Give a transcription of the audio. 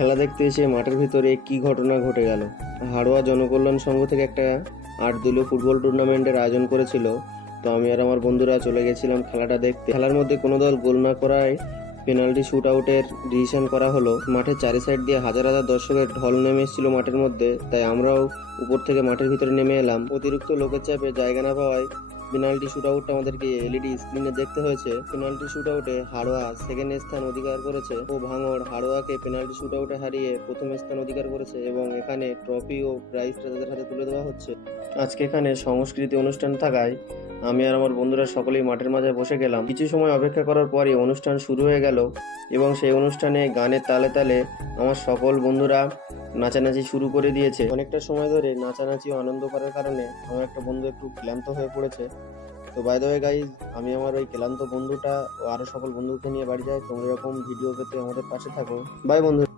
খেলা দেখতে এসে মাঠের ভিতরে কি ঘটনা ঘটে গেল। হাড়োয়া জনকল্যাণ সংঘ থেকে একটা 8 দলীয় ফুটবল টুর্নামেন্টের আয়োজন করেছিল। তো আমি আর আমার বন্ধুরা চলে গেছিলাম খেলাটা দেখতে। খেলার মধ্যে কোনো দল গোল না করায় পেনাল্টি শুট আউটের ডিসিশন করা হলো। মাঠের চারি সাইড দিয়ে হাজার হাজার দর্শকের ঢল নেমে এসেছিল মাঠের মধ্যে, তাই আমরাও উপর থেকে মাঠের ভিতরে নেমে এলাম। অতিরিক্ত লোকের চাপে জায়গা না পাওয়ায় পেনাল্টি শুট আউটটা আমাদেরকে এলইডি স্ক্রিনে দেখতে হয়েছে। পেনাল্টি শুট আউটে হাড়োয়া সেকেন্ড স্থান অধিকার করেছে ও ভাঙড় হাড়োয়াকে পেনাল্টি শুট আউটে হারিয়ে প্রথম স্থান অধিকার করেছে এবং এখানে ট্রফি ও প্রাইজটা তাদের হাতে তুলে দেওয়া হচ্ছে। আজকে এখানে সংস্কৃতি অনুষ্ঠান থাকায় আমি আর আমার বন্ধুরা সকলেই মাঠের মাঝে বসে গেলাম। কিছু সময় অপেক্ষা করার পরে অনুষ্ঠান শুরু হয়ে গেল এবং সেই অনুষ্ঠানে গানের তালে তালে আমার সকল বন্ধুরা নাচানাচি শুরু করে দিয়েছে। অনেকটা সময় ধরে নাচানাচি ও আনন্দ করার কারণে আমার একটা বন্ধু একটু ক্লান্ত হয়ে পড়েছে। তো বাই দ্য ওয়ে গাইজ, আমি আমার ওই ক্লান্ত বন্ধুটা ও আরো সকল বন্ধুকে নিয়ে বাড়ি যাই। তোমরা এরকম ভিডিও পেতে আমাদের পাশে থাকো। বাই বন্ধু।